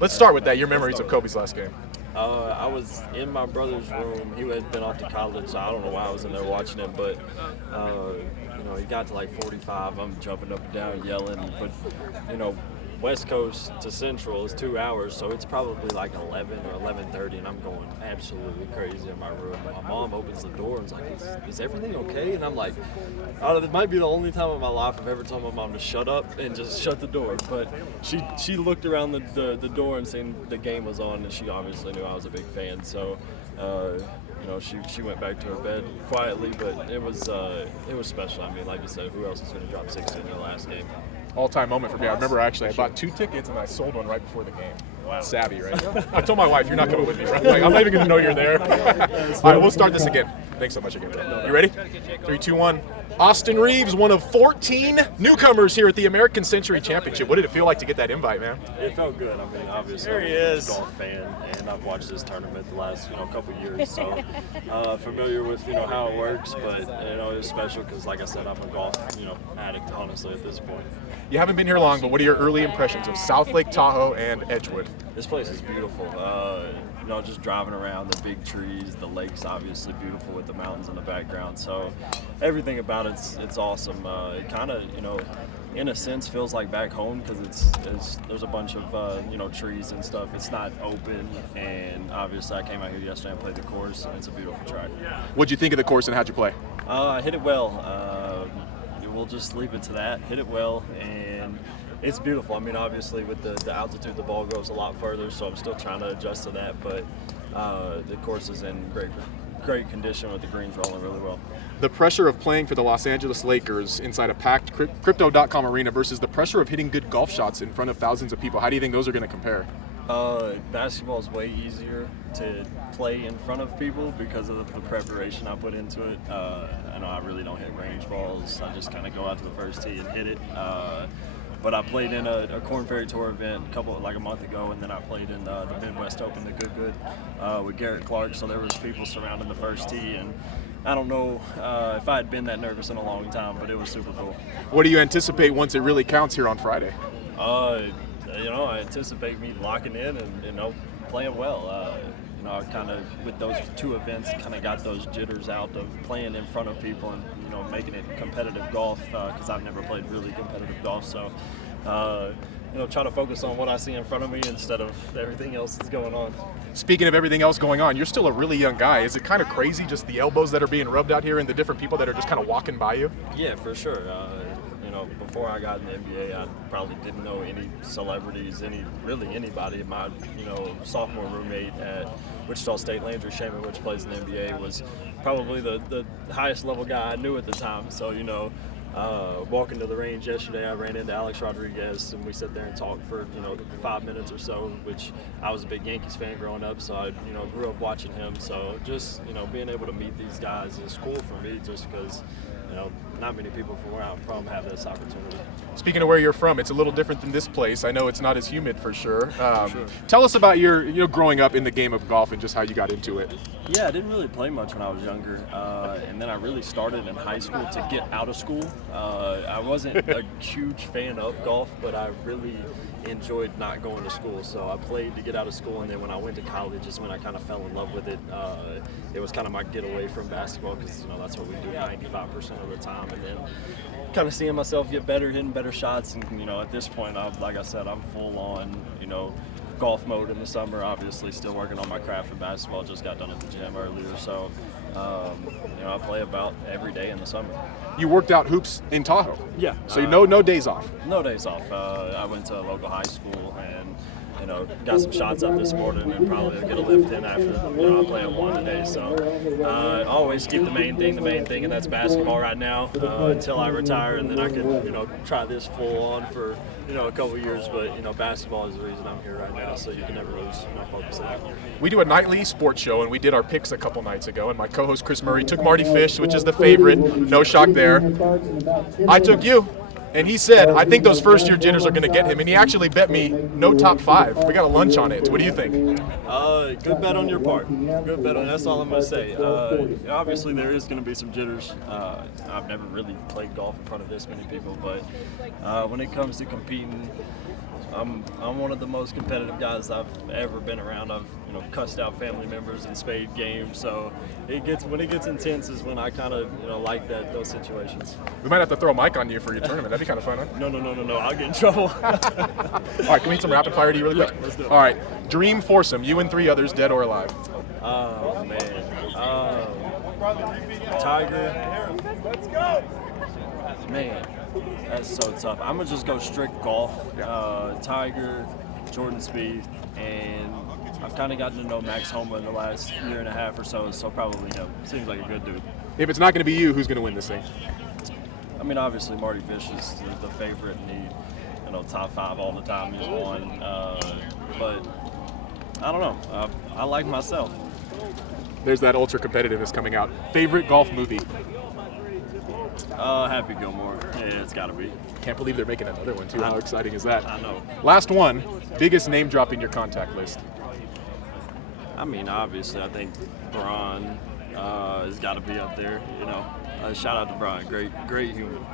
Let's start with that. Your memories of Kobe's last game. I was in my brother's room. He had been off to college, so I don't know why I was in there watching him. But he got to like 45. I'm jumping up and down, yelling. But West Coast to Central is 2 hours, so it's probably like 11 or 11:30, and I'm going absolutely crazy in my room. My mom opens the door and is like, is everything okay? And I'm like, it might be the only time in my life I've ever told my mom to shut up and just shut the door. But she looked around the door and seen the game was on, and she obviously knew I was a big fan. So, she went back to her bed quietly, but it was special. I mean, like you said, who else is going to drop 60 in their last game? All-time moment for me. I remember actually I bought 2 tickets and I sold one right before the game. Wow. Savvy, right? I told my wife, you're not coming with me, right? Like, I'm not even going to know you're there. All right, we'll start this again. Thanks so much again. You ready? 3, 2, 1. Austin Reaves, one of 14 newcomers here at the American Century Championship. What did it feel like to get that invite, man? It felt good. I mean, obviously, I'm a golf fan, and I've watched this tournament the last couple years, so familiar with how it works. But it was special because, like I said, I'm a golf addict, honestly, at this point. You haven't been here long, but what are your early impressions of South Lake Tahoe and Edgewood? This place is beautiful. Just driving around, the big trees, the lake's obviously beautiful with the mountains in the background. So everything about it's awesome. It kind of, in a sense, feels like back home because there's a bunch of trees and stuff. It's not open, and obviously I came out here yesterday and played the course, and it's a beautiful track. What'd you think of the course and how'd you play? I hit it well. We'll just leave it to that. Hit it well, and it's beautiful. I mean, obviously with the altitude, the ball goes a lot further, so I'm still trying to adjust to that. But the course is in great condition with the greens rolling really well. The pressure of playing for the Los Angeles Lakers inside a packed Crypto.com arena versus the pressure of hitting good golf shots in front of thousands of people. How do you think those are going to compare? Basketball is way easier to play in front of people because of the preparation I put into it. I know I really don't hit range balls. I just kind of go out to the first tee and hit it. But I played in a Korn Ferry Tour event a month ago, and then I played in the Midwest Open, the Good, with Garrett Clark. So there was people surrounding the first tee, and I don't know if I had been that nervous in a long time, but it was super cool. What do you anticipate once it really counts here on Friday? I anticipate me locking in and playing well. I kind of, with those 2 events, kind of got those jitters out of playing in front of people and, making it competitive golf because I've never played really competitive golf. So, try to focus on what I see in front of me instead of everything else that's going on. Speaking of everything else going on, you're still a really young guy. Is it kind of crazy just the elbows that are being rubbed out here and the different people that are just kind of walking by you? Yeah, for sure. Before I got in the NBA, I probably didn't know any celebrities, anybody. My, sophomore roommate at Wichita State, Landry Shaman, which plays in the NBA, was probably the highest level guy I knew at the time. So, walking to the range yesterday, I ran into Alex Rodriguez, and we sat there and talked for 5 minutes or so. Which I was a big Yankees fan growing up, so I grew up watching him. So just being able to meet these guys is cool for me, just because not many people from where I'm from have this opportunity. Speaking of where you're from, it's a little different than this place. I know it's not as humid for sure. Tell us about your growing up in the game of golf and just how you got into it. Yeah, I didn't really play much when I was younger, and then I really started in high school to get out of school. I wasn't a huge fan of golf, but I really enjoyed not going to school, so I played to get out of school, and then when I went to college is when I kind of fell in love with it. It was kind of my getaway from basketball because that's what we do 95% of the time, and then kind of seeing myself get better, hitting better shots, and at this point, like I said, I'm full on golf mode in the summer. Obviously, still working on my craft of basketball. Just got done at the gym earlier, so I play about every day in the summer. You worked out hoops in Tahoe. Yeah. So no days off. No days off. I went to a local high school and got some shots up this morning and probably get a lift in after. I play at 1 today, so I always keep the main thing, and that's basketball right now until I retire, and then I could try this full on for a couple years. But basketball is the reason I'm here right now, so you can never lose focus on that. We do a nightly sports show, and we did our picks a couple nights ago, and my co-host Chris Murray took Marty Fish, which is the favorite. No shock there. I took you. And he said, I think those first-year jitters are going to get him. And he actually bet me no top 5. We got a lunch on it. What do you think? Good bet on your part. Good bet on. That's all I'm going to say. Obviously, there is going to be some jitters. I've never really played golf in front of this many people. But when it comes to competing, I'm one of the most competitive guys I've ever been around. I've cussed out family members in spade games, so when it gets intense is when I kind of like those situations. We might have to throw a mic on you for your tournament. That'd be kind of fun, huh? No. I'll get in trouble. All right, can we hit some rapid fire to you really quick? Yeah, let's do it. All right, dream foursome, you and 3 others, dead or alive. Oh man, Tiger. Let's go. Man, that's so tough. I'm gonna just go strict golf. Tiger, Jordan Spieth, and I've kind of gotten to know Max Homa in the last year and a half or so probably him. Seems like a good dude. If it's not going to be you, who's going to win this thing? I mean, obviously Marty Fish is the favorite, and he, top 5 all the time. He's won, but I don't know. I like myself. There's that ultra competitiveness coming out. Favorite golf movie? Happy Gilmore. Yeah, it's got to be. Can't believe they're making another one too. How exciting is that? I know. Last one. Biggest name drop in your contact list? I mean, obviously, I think Braun has got to be up there. Shout out to Brian, great human.